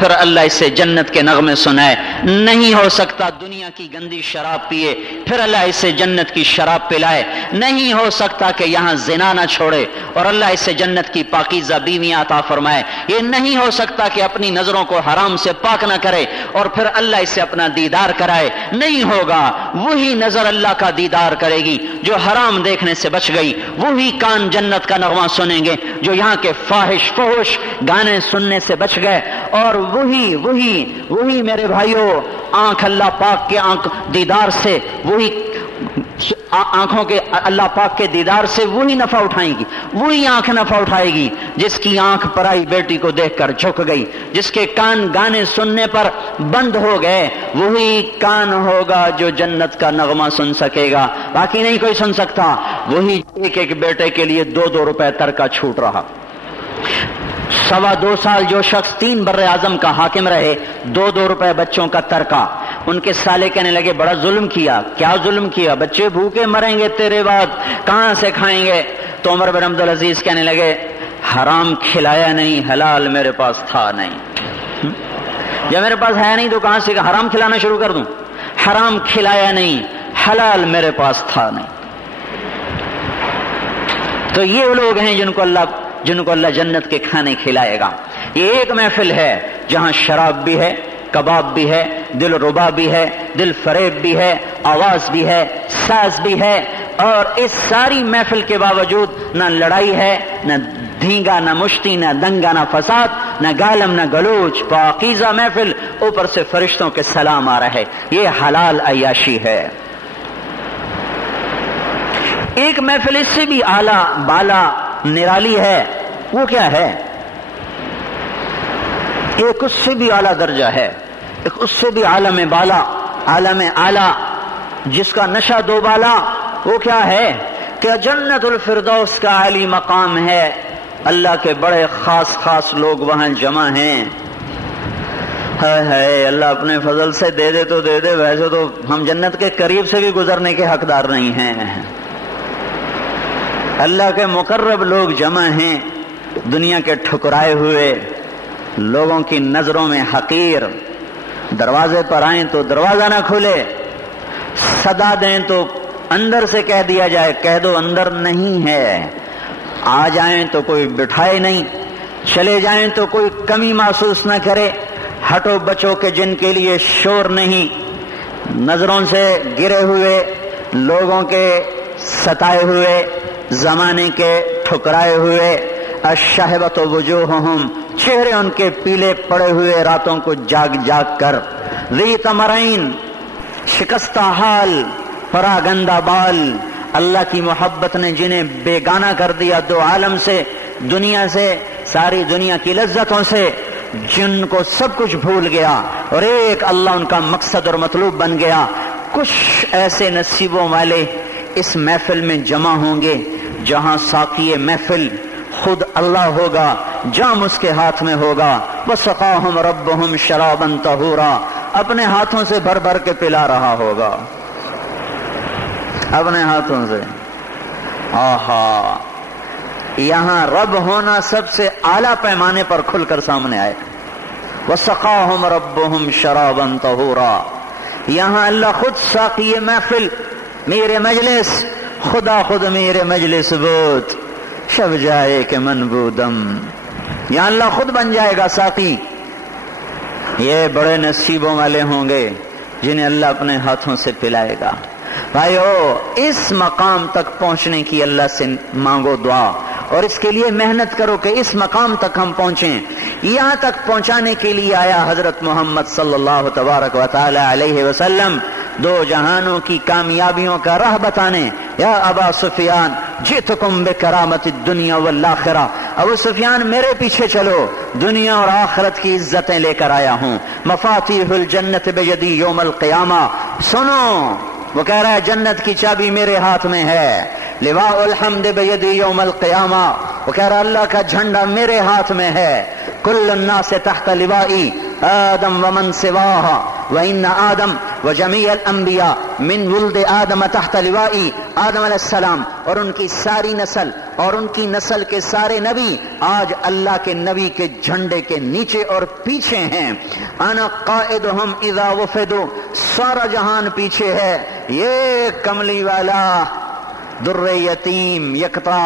پھر اللہ اسے جنت کے نغمے سنائے. نہیں ہو سکتا دنیا کی گندی شراب پیے پھر اللہ اسے جنت کی شراب پلائے. نہیں ہو سکتا کہ یہاں زنا نہ چھوڑے اور اللہ اسے جنت کی پاکیزہ بیویاں عطا فرمائے. یہ نہیں ہو سکتا کہ اپنی نظروں کو حرام سے پاک نہ کرے اور پھر اللہ اسے اپنا دیدار کرائے. نہیں ہوگا. وہی نظر اللہ کا دیدار کرے گی جو حرام دیکھنے سے بچ گئی. وہی کان جنت کا نغمہ سنیں گے جو یہاں کے فاحش فحش گانے سننے سے بچ گئے. اور وہی میرے بھائیوں آنکھ اللہ پاک کے دیدار سے وہی آنکھوں کے اللہ پاک کے دیدار سے وہی نفع اٹھائیں گی. وہی آنکھ نفع اٹھائے گی جس کی آنکھ پرائی بیٹی کو دیکھ کر جھک گئی, جس کے کان گانے سننے پر بند ہو گئے. وہی کان ہوگا جو جنت کا نغمہ سن سکے گا, باقی نہیں کوئی سن سکتا. وہی ایک بیٹے کے لیے 2 روپے ترکہ چھوٹ رہا. 2.25 سال جو شخص 3 بر اعظم کا حاکم رہے, 2 روپے بچوں کا ترکہ. ان کے سالے کہنے لگے بڑا ظلم کیا. کیا ظلم کیا؟ بچے بھوکے مریں گے تیرے بعد, کہاں سے کھائیں گے؟ تو عمر بن عبدالعزیز کہنے لگے حرام کھلایا نہیں, حلال میرے پاس تھا نہیں. جب میرے پاس ہے نہیں تو کہاں سے حرام کھلانا شروع کر دوں؟ حرام کھلایا نہیں, حلال میرے پاس تھا نہیں. تو یہ وہ لوگ ہیں جن کو اللہ جنت کے کھانے کھلائے گا. یہ ایک محفل ہے جہاں شراب بھی ہے, کباب بھی ہے, دل ربا بھی ہے, دل فریب بھی ہے, آواز بھی ہے, ساز بھی ہے. اور اس ساری محفل کے باوجود نہ لڑائی ہے, نہ دھینگا, نہ مشتی, نہ دنگا, نہ فساد, نہ گالم, نہ گلوچ. پاکیزہ محفل, اوپر سے فرشتوں کے سلام آ رہے. یہ حلال عیاشی ہے. ایک محفل اس سے بھی اعلیٰ بالا نرالی ہے. وہ کیا ہے؟ ایک اس سے بھی اعلیٰ درجہ ہے, ایک اس سے بھی عالم بالا, عالم اعلیٰ جس کا نشہ دو بالا. وہ کیا ہے کہ جنت الفردوس کا عالی مقام ہے. اللہ کے بڑے خاص لوگ وہاں جمع ہیں. ہے اللہ اپنے فضل سے دے دے تو دے دے, ویسے تو ہم جنت کے قریب سے بھی گزرنے کے حقدار نہیں ہیں. اللہ کے مقرب لوگ جمع ہیں, دنیا کے ٹھکرائے ہوئے لوگوں کی نظروں میں حقیر. دروازے پر آئیں تو دروازہ نہ کھلے, صدا دیں تو اندر سے کہہ دیا جائے کہہ دو اندر نہیں ہے. آ جائیں تو کوئی بٹھائے نہیں, چلے جائیں تو کوئی کمی محسوس نہ کرے. ہٹو بچو کے جن کے لیے شور نہیں. نظروں سے گرے ہوئے لوگوں کے ستائے ہوئے, زمانے کے ٹھکرائے ہوئے, الشہبۃ وجوہہم, چہرے ان کے پیلے پڑے ہوئے راتوں کو جاگ جاگ کر. ذی تمرین, شکستہ حال, پراگندہ بال. اللہ کی محبت نے جنہیں بیگانہ کر دیا دو عالم سے, دنیا سے, ساری دنیا کی لذتوں سے, جن کو سب کچھ بھول گیا اور ایک اللہ ان کا مقصد اور مطلوب بن گیا. کچھ ایسے نصیبوں والے اس محفل میں جمع ہوں گے جہاں ساقی محفل خود اللہ ہوگا, جام اس کے ہاتھ میں ہوگا. وسقاہم ربہم شرابا طہورا, اپنے ہاتھوں سے بھر بھر کے پلا رہا ہوگا, اپنے ہاتھوں سے. آہا, یہاں رب ہونا سب سے اعلیٰ پیمانے پر کھل کر سامنے آئے. وسقاہم ربہم شرابا طہورا, یہاں اللہ خود ساقی محفل, میرے مجلس, خدا خود میرے مجلس بود, شب جائے کہ من بودم. یہاں اللہ خود بن جائے گا ساقی. یہ بڑے نصیبوں والے ہوں گے جنہیں اللہ اپنے ہاتھوں سے پلائے گا. بھائیو, اس مقام تک پہنچنے کی اللہ سے مانگو دعا, اور اس کے لیے محنت کرو کہ اس مقام تک ہم پہنچیں. یہاں تک پہنچانے کے لیے آیا حضرت محمد صلی اللہ تبارک و تعالی علیہ وسلم, دو جہانوں کی کامیابیوں کا راہ بتانے. یا ابا سفیان جئتکم بکرامت الدنیا والآخرہ, ابو سفیان میرے پیچھے چلو, دنیا اور آخرت کی عزتیں لے کر آیا ہوں. مفاتیح الجنت بیدی یوم القیامہ, سنو وہ کہہ رہا ہے جنت کی چابی میرے ہاتھ میں ہے. لواء الحمد بیدی یوم القیامہ, وہ کہہ رہا اللہ کا جھنڈا میرے ہاتھ میں ہے. کل الناس تحت لوائی, آدم ومن سواها وإن آدم وجميع الأنبياء من ولد آدم تحت لوائی آدم علیہ السلام اور ان کی ساری نسل اور ان کی نسل کے سارے نبی آج اللہ کے نبی کے جھنڈے کے نیچے اور پیچھے ہیں. انا قائدہم اذا وفدوا، سارا جہان پیچھے ہے، یہ کملی والا در یتیم یکتا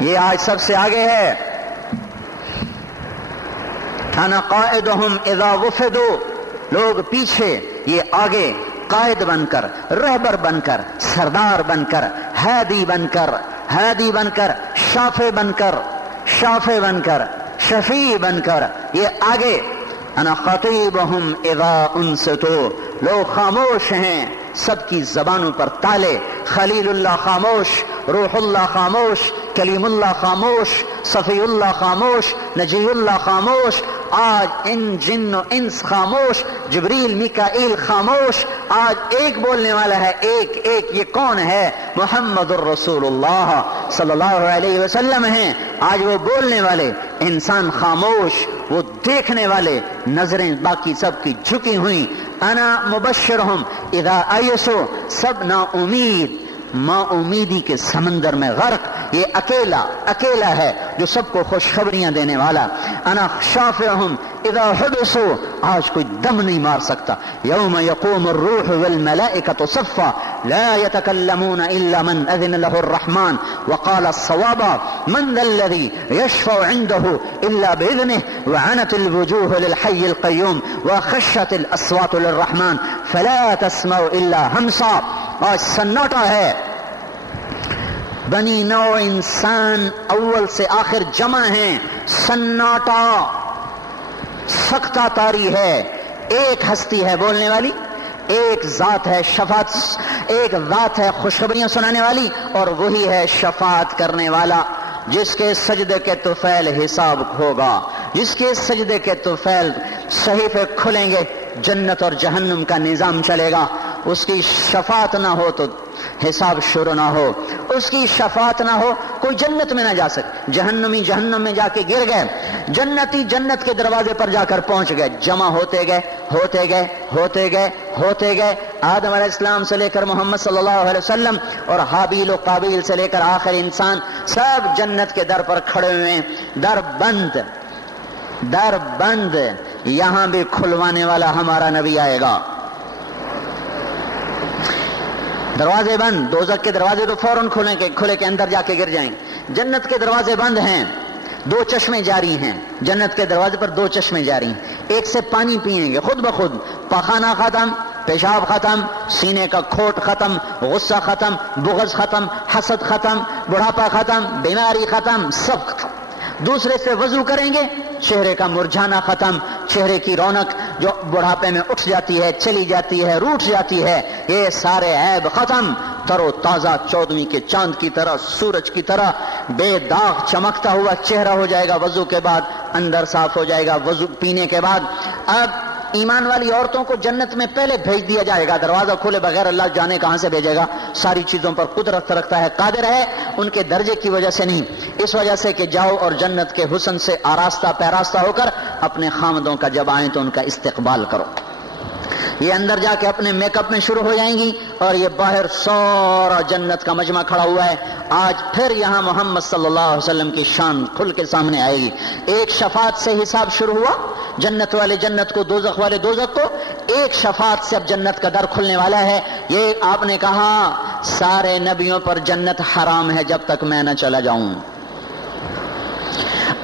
یہ آج سب سے آگے ہے. انا قائدہم اذا وفدوا، لوگ پیچھے، یہ آگے قائد بن کر، رہبر بن کر، سردار بن کر، ہادی بن کر، شافع بن کر، شفیع بن کر، یہ آگے. انا خطیبہم اذا انصتوا، لوگ خاموش ہیں، سب کی زبانوں پر تالے. خلیل اللہ خاموش، روح اللہ خاموش، کلیم اللہ خاموش، صفی اللہ خاموش، نجی اللہ خاموش، آج ان جن و انس خاموش، جبریل میکائیل خاموش. آج ایک بولنے والا ہے، ایک یہ کون ہے؟ محمد الرسول اللہ صلی اللہ علیہ وسلم ہیں. آج وہ بولنے والے، انسان خاموش، وہ دیکھنے والے، نظریں باقی سب کی جھکی ہوئی. انا مبشرہم اذا ایسو، سب نا امید، ماں امیدی کے سمندر میں غرق. یہ اکیلا ہے جو سب کو خوشخبریاں دینے والا. انا شافعہم اذا حبسوا، آج کوئی دم نہیں مار سکتا. یوم یقوم الروح والملائکۃ صفا لا يتكلمون الا من اذن له الرحمن وقال الصواب من ذا الذي يشفع عنده الا باذنه وعنت الوجوه للحي القيوم وخشت الاصوات للرحمن فلا تسمع الا همسا. آج سناٹا ہے. بنی نو انسان اول سے آخر جمع ہیں، سناٹا، سکتہ تاری ہے. ایک ہستی ہے بولنے والی، ایک ذات ہے شفاعت، ایک ذات ہے خوشخبریاں سنانے والی، اور وہی ہے شفاعت کرنے والا. جس کے سجدے کے طفیل حساب ہوگا، جس کے سجدے کے طفیل صحیفے کھلیں گے، جنت اور جہنم کا نظام چلے گا. اس کی شفاعت نہ ہو تو حساب شروع نہ ہو، اس کی شفاعت نہ ہو کوئی جنت میں نہ جا سکے. جہنمی جہنم میں جا کے گر گئے، جنتی جنت کے دروازے پر جا کر پہنچ گئے. جمع ہوتے گئے آدم علیہ السلام سے لے کر محمد صلی اللہ علیہ وسلم اور حابیل و قابیل سے لے کر آخر انسان، سب جنت کے در پر کھڑے ہوئے ہیں. در بند یہاں بھی کھلوانے والا ہمارا نبی آئے گا. دروازے بند، دوزخ کے دروازے تو فوراً کھلے کے اندر جا کے گر جائیں. جنت کے دروازے بند ہیں، دو چشمے جاری ہیں. جنت کے دروازے پر دو چشمے جاری ہیں. ایک سے پانی پیئیں گے خود بخود، پخانہ ختم، پیشاب ختم، سینے کا کھوٹ ختم، غصہ ختم، بغض ختم، حسد ختم، بڑھاپا ختم، بیماری ختم، سب ختم. دوسرے سے وضو کریں گے، چہرے کا مرجھانا ختم، چہرے کی رونق جو بڑھاپے میں اٹھ جاتی ہے، چلی جاتی ہے، روٹ جاتی ہے، یہ سارے عیب ختم. تر و تازہ 14ویں کے چاند کی طرح، سورج کی طرح بے داغ چمکتا ہوا چہرہ ہو جائے گا. وضو کے بعد اندر صاف ہو جائے گا، وضو پینے کے بعد. اب ایمان والی عورتوں کو جنت میں پہلے بھیج دیا جائے گا، دروازہ کھولے بغیر اللہ جانے کہاں سے بھیجے گا. ساری چیزوں پر قدرت رکھتا ہے، قادر ہے، ان کے درجے کی وجہ سے نہیں، اس وجہ سے کہ جاؤ اور جنت کے حسن سے آراستہ پیراستہ ہو کر اپنے خامدوں کا جب آئیں تو ان کا استقبال کرو. یہ اندر جا کے اپنے میک اپ میں شروع ہو جائیں گی، اور یہ باہر سارا جنت کا مجمع کھڑا ہوا ہے. آج پھر یہاں محمد صلی اللہ علیہ وسلم کی شان کھل کے سامنے آئے گی. ایک شفاعت سے حساب شروع ہوا، جنت والے جنت کو، دوزخ والے دوزخ کو. ایک شفاعت سے اب جنت کا در کھلنے والا ہے. یہ آپ نے کہا سارے نبیوں پر جنت حرام ہے جب تک میں نہ چلا جاؤں.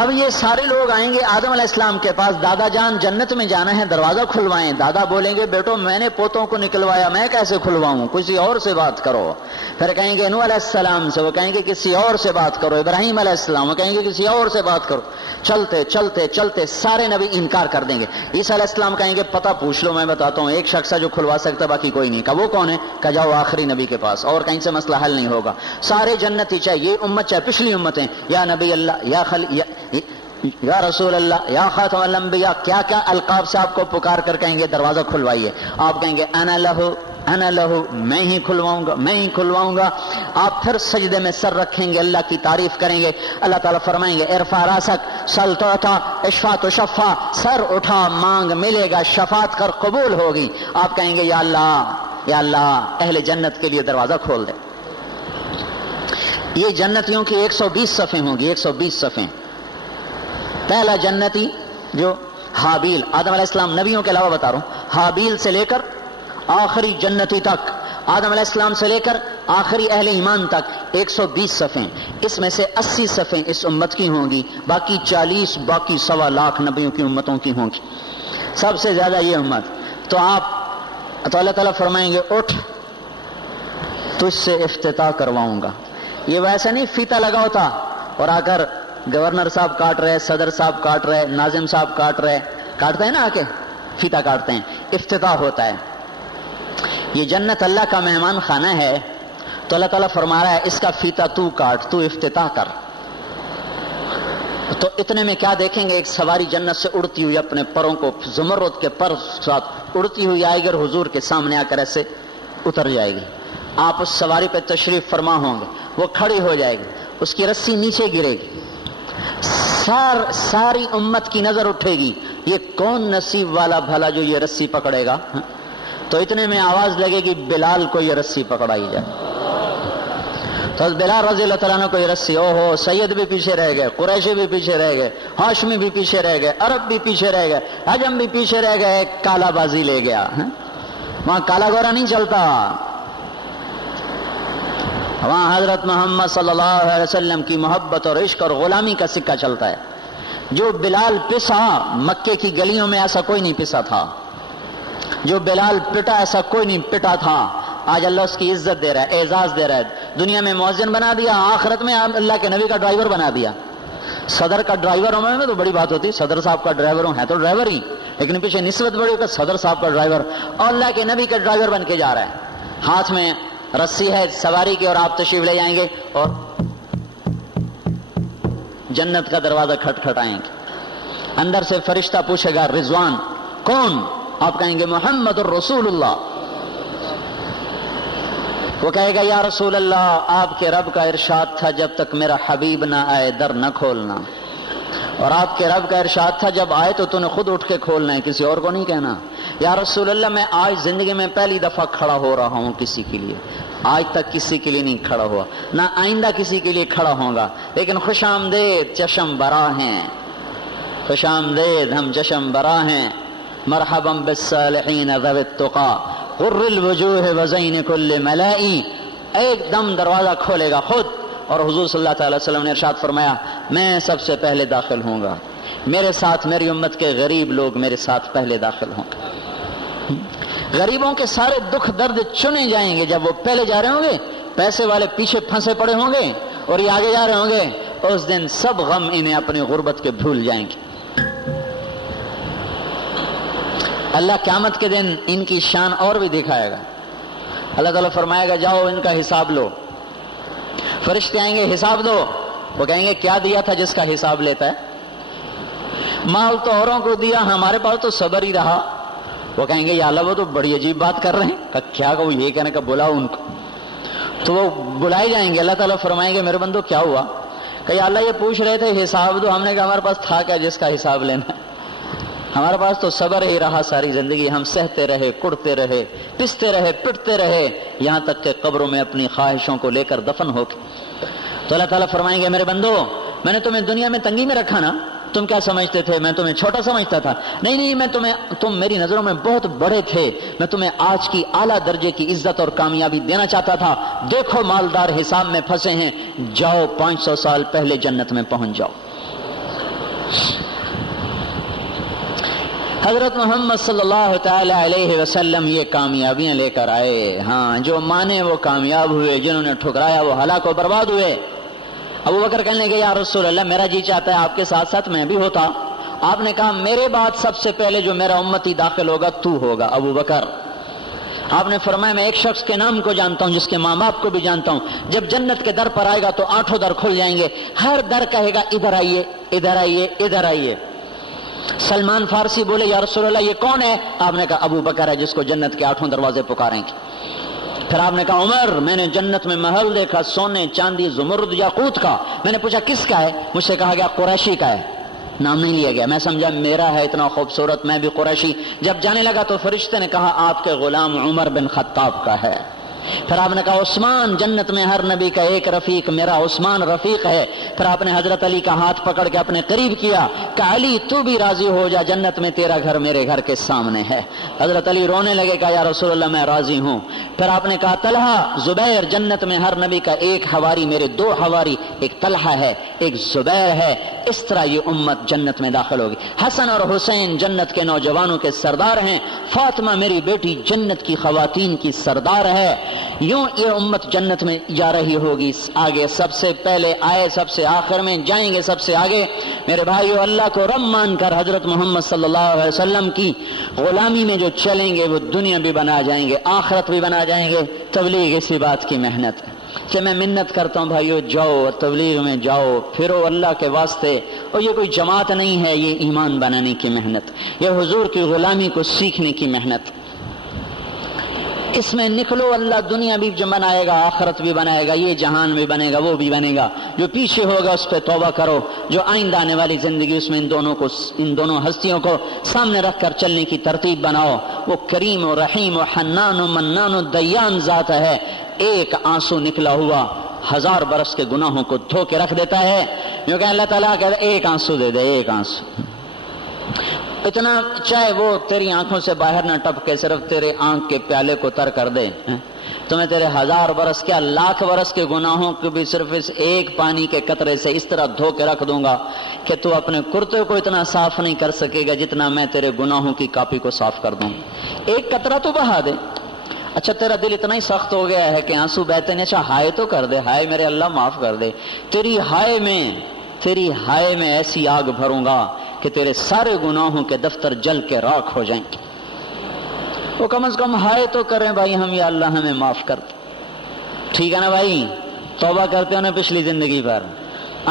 اب یہ سارے لوگ آئیں گے آدم علیہ السلام کے پاس، دادا جان جنت میں جانا ہے، دروازہ کھلوائیں. دادا بولیں گے بیٹو میں نے پوتوں کو نکلوایا، میں کیسے کھلواؤں، کسی اور سے بات کرو. پھر کہیں گے نوح علیہ السلام سے، وہ کہیں گے کسی اور سے بات کرو. ابراہیم علیہ السلام، وہ کہیں گے کسی اور سے بات کرو. چلتے چلتے چلتے سارے نبی انکار کر دیں گے. عیسیٰ علیہ السلام کہیں گے پتہ پوچھ لو میں بتاتا ہوں، ایک شخص ہے جو کھلوا سکتا، باقی کوئی نہیں. کہ وہ کون ہے؟ کہ جاؤ آخری نبی کے پاس، اور کہیں سے مسئلہ حل نہیں ہوگا. سارے جنتی، چاہے یہ امت چاہے پچھلی امتیں، یا نبی اللہ، یا رسول اللہ، یا خاتم الانبیاء، کیا کیا القاب سے آپ کو پکار کر کہیں گے دروازہ کھلوائیے. آپ کہیں گے انا لہو انا لہو، میں ہی کھلواؤں گا. آپ پھر سجدے میں سر رکھیں گے، اللہ کی تعریف کریں گے. اللہ تعالیٰ فرمائیں گے ارفع راسک سل تعطا اشفع تشفع، سر اٹھا مانگ ملے گا، شفاعت کر قبول ہوگی. آپ کہیں گے یا اللہ اہل جنت کے لیے دروازہ کھول دے. یہ جنتیوں کی 120 صفیں ہوں گی، 120 صفیں. پہلا جنتی جو حابیل، آدم علیہ السلام نبیوں کے علاوہ بتا رہا ہوں، حابیل سے لے کر آخری جنتی تک، آدم علیہ السلام سے لے کر آخری اہل ایمان تک 120 صفیں. اس میں سے 80 صفیں اس امت کی ہوں گی، باقی 40 باقی 1.25 لاکھ نبیوں کی امتوں کی ہوں گی. سب سے زیادہ یہ امت. تو اللہ تعالیٰ فرمائیں گے اٹھ تجھ سے افتتاح کرواؤں گا. یہ ویسا نہیں فیتا لگا ہوتا اور آ کر گورنر صاحب کاٹ رہے، صدر صاحب کاٹ رہے، ناظم صاحب کاٹتے ہیں نا، آ کے فیتا کاٹتے ہیں. افتتاح ہوتا ہے. یہ جنت اللہ کا مہمان خانہ ہے، تو اللہ تعالیٰ فرما رہا ہے اس کا فیتا تو کاٹ، تو افتتاح کر. تو اتنے میں کیا دیکھیں گے، ایک سواری جنت سے اڑتی ہوئی اپنے پروں کو زمرد کے پر ساتھ اڑتی ہوئی آئے گی اور حضور کے سامنے آ کر ایسے اتر جائے گی. آپ اس سواری پہ تشریف فرما ہوں گے، وہ کھڑی ہو جائے گی، اس کی رسی نیچے گرے گی، ساری امت کی نظر اٹھے گی، یہ کون نصیب والا بھلا جو یہ رسی پکڑے گا. تو اتنے میں آواز لگے گی بلال کو یہ رسی پکڑائی جائے. تو بلال رضی اللہ تعالیٰ کو یہ رسی، اوہو سید بھی پیچھے رہ گئے، قریشی بھی پیچھے رہ گئے، ہاشمی بھی پیچھے رہ گئے، عرب بھی پیچھے رہ گئے، عجم بھی پیچھے رہ گئے. کالا بازی لے گیا. وہاں کالا گورا نہیں چلتا، وہاں حضرت محمد صلی اللہ علیہ وسلم کی محبت اور عشق اور غلامی کا سکہ چلتا ہے. جو بلال پسا مکے کی گلیوں میں ایسا کوئی نہیں پسا تھا، جو بلال پٹا ایسا کوئی نہیں پٹا تھا. آج اللہ اس کی عزت دے رہا ہے، اعزاز دے رہا ہے. دنیا میں مؤذن بنا دیا، آخرت میں اللہ کے نبی کا ڈرائیور بنا دیا. صدر کا ڈرائیور ہونے میں تو بڑی بات ہوتی، صدر صاحب کا ڈرائیور ہے تو ڈرائیور ہی، لیکن پیچھے نسبت بڑی ہوگا صدر صاحب کا ڈرائیور، اور اللہ کے نبی کا ڈرائیور بن کے جا رہا ہے. ہاتھ میں رسی ہے سواری کی اور آپ تشریف لے جائیں گے اور جنت کا دروازہ کھٹکھٹائیں گے. اندر سے فرشتہ پوچھے گا رضوان کون؟ آپ کہیں گے محمد الرسول اللہ. وہ کہے گا یا رسول اللہ آپ کے رب کا ارشاد تھا جب تک میرا حبیب نہ آئے در نہ کھولنا، اور آپ کے رب کا ارشاد تھا جب آئے تو نے خود اٹھ کے کھولنا ہے، کسی اور کو نہیں کہنا. یا رسول اللہ میں آج زندگی میں پہلی دفعہ کھڑا ہو رہا ہوں کسی کے لیے، آج تک کسی کے لیے نہیں کھڑا ہوا، نہ آئندہ کسی کے لیے کھڑا ہوں گا. لیکن خوش آمدید چشم برا ہیں، خوش آمدید ہم چشم برا ہیں. مرحبا بالصالحین ذوی التقی غر الوجوہ وزین کل ملائی. ایک دم دروازہ کھولے گا خود، اور حضور صلی اللہ تعالی وسلم نے ارشاد فرمایا میں سب سے پہلے داخل ہوں گا، میرے ساتھ میری امت کے غریب لوگ میرے ساتھ پہلے داخل ہوں گے. غریبوں کے سارے دکھ درد چنے جائیں گے جب وہ پہلے جا رہے ہوں گے، پیسے والے پیچھے پھنسے پڑے ہوں گے اور یہ آگے جا رہے ہوں گے. اس دن سب غم انہیں اپنی غربت کے بھول جائیں گے. اللہ قیامت کے دن ان کی شان اور بھی دکھائے گا. اللہ تعالیٰ فرمائے گا جاؤ ان کا حساب لو. فرشتے آئیں گے حساب دو. وہ کہیں گے کیا دیا تھا جس کا حساب لیتا ہے؟ مال تو اوروں کو دیا، ہمارے پاس تو صبر ہی رہا. وہ کہیں گے یا اللہ وہ تو بڑی عجیب بات کر رہے ہیں. کیا کہ وہ یہ کہنے کا بلاؤ ان کو. تو وہ بلائے جائیں گے. اللہ تعالیٰ فرمائیں گے میرے بندو کیا ہوا؟ کہ یا اللہ یہ پوچھ رہے تھے حساب دو. ہم نے کہا ہمارے پاس تھا کیا جس کا حساب لینا ہے؟ ہمارے پاس تو صبر ہی رہا ساری زندگی. ہم سہتے رہے، کڑتے رہے، پستے رہے، پٹتے رہے، یہاں تک کہ قبروں میں اپنی خواہشوں کو لے کر دفن ہو کے. تو اللہ تعالیٰ فرمائیں گے میرے بندو میں نے تمہیں دنیا میں تنگی میں رکھا نا، تم کیا سمجھتے تھے میں تمہیں چھوٹا سمجھتا تھا؟ نہیں، تم میری نظروں میں بہت بڑے تھے. میں تمہیں آج کی اعلیٰ درجے کی عزت اور کامیابی دینا چاہتا تھا. دیکھو مالدار حساب میں پھنسے ہیں، جاؤ 500 سال پہلے جنت میں پہنچ جاؤ. حضرت محمد صلی اللہ تعالی علیہ وسلم یہ کامیابیاں لے کر آئے. ہاں جو مانے وہ کامیاب ہوئے، جنہوں نے ٹھکرایا وہ ہلاک و برباد ہوئے. ابو بکر کہنے لگے یا رسول اللہ میرا جی چاہتا ہے آپ کے ساتھ ساتھ میں بھی ہوتا. آپ نے کہا میرے بعد سب سے پہلے جو میرا امتی داخل ہوگا تو ہوگا ابو بکر. آپ نے فرمایا میں ایک شخص کے نام کو جانتا ہوں جس کے ماں باپ کو بھی جانتا ہوں. جب جنت کے در پر آئے گا تو 8 در کھل جائیں گے، ہر در کہے گا ادھر آئیے، ادھر آئیے، ادھر آئیے. سلمان فارسی بولے یا رسول اللہ یہ کون ہے؟ آپ نے کہا ابو بکر ہے جس کو جنت کے 8 دروازے پکاریں گے. پھر آپ نے کہا عمر میں نے جنت میں محل دیکھا سونے چاندی زمرد یاقوت کا. میں نے پوچھا کس کا ہے؟ مجھ سے کہا گیا قریشی کا ہے. نام نہیں لیا گیا. میں سمجھا میرا ہے اتنا خوبصورت میں بھی قریشی. جب جانے لگا تو فرشتے نے کہا آپ کے غلام عمر بن خطاب کا ہے. پھر آپ نے کہا عثمان جنت میں ہر نبی کا ایک رفیق میرا عثمان رفیق ہے. پھر آپ نے حضرت علی کا ہاتھ پکڑ کے اپنے قریب کیا کہ علی تو بھی راضی ہو جا جنت میں تیرا گھر میرے گھر کے سامنے ہے. حضرت علی رونے لگے کہا یا رسول اللہ میں راضی ہوں. پھر آپ نے کہا طلحہ زبیر جنت میں ہر نبی کا ایک حواری میرے دو حواری ایک طلحہ ہے ایک زبیر ہے. اس طرح یہ امت جنت میں داخل ہوگی. حسن اور حسین جنت کے نوجوانوں کے سردار ہیں. فاطمہ میری بیٹی جنت کی خواتین کی سردار ہے. یوں یہ امت جنت میں جا رہی ہوگی. آگے سب سے پہلے آئے سب سے آخر میں جائیں گے سب سے آگے. میرے بھائیو اللہ کو رب مان کر حضرت محمد صلی اللہ علیہ وسلم کی غلامی میں جو چلیں گے وہ دنیا بھی بنا جائیں گے آخرت بھی بنا جائیں گے. تبلیغ اسی بات کی محنت کہ میں منت کرتا ہوں بھائیو جاؤ تبلیغ میں جاؤ پھرو اللہ کے واسطے. اور یہ کوئی جماعت نہیں ہے یہ ایمان بنانے کی محنت یہ حضور کی غلامی کو سیکھنے کی محنت. اس میں نکلو اللہ دنیا بھی بنائے گا آخرت بھی بنائے گا. یہ جہان بھی بنے گا وہ بھی بنے گا. جو پیچھے ہوگا اس پہ توبہ کرو. جو آئندہ آنے والی زندگی اس میں ان دونوں ہستیوں کو سامنے رکھ کر چلنے کی ترتیب بناؤ. وہ کریم و رحیم و حنان و منان و دیان ذات ہے. ایک آنسو نکلا ہوا 1000 برس کے گناہوں کو دھو کے رکھ دیتا ہے. کیونکہ اللہ تعالیٰ کہتا ہے ایک آنسو دے دے ایک آنسو. اتنا چاہے وہ تیری آنکھوں سے باہر نہ ٹپکے صرف تیرے آنکھ کے پیالے کو تر کر دے تو میں تیرے 1000 برس کیا لاکھ برس کے گناہوں کو بھی صرف اس ایک پانی کے قطرے سے اس طرح دھو کے رکھ دوں گا کہ تو اپنے کرتے کو اتنا صاف نہیں کر سکے گا جتنا میں تیرے گناہوں کی کاپی کو صاف کر دوں. ایک قطرہ تو بہا دے. اچھا تیرا دل اتنا ہی سخت ہو گیا ہے کہ آنسو بہتے نہیں. اچھا ہائے تو کر دے ہائے میرے اللہ معاف کر دے. تیری ہائے میں ایسی آگ بھروں گا کہ تیرے سارے گناہوں کے دفتر جل کے راکھ ہو جائیں. وہ کم از کم ہائے تو کریں بھائی ہم یا اللہ ہمیں معاف کر دے. ٹھیک ہے نا بھائی. توبہ کرتے ہو نا پچھلی زندگی پر.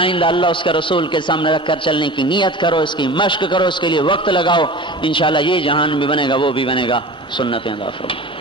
آئندہ اللہ اس کے رسول کے سامنے رکھ کر چلنے کی نیت کرو اس کی مشق کرو اس کے لیے وقت لگاؤ. انشاءاللہ یہ جہان بھی بنے گا وہ بھی بنے گا. سنتیں ادا فرمائیں.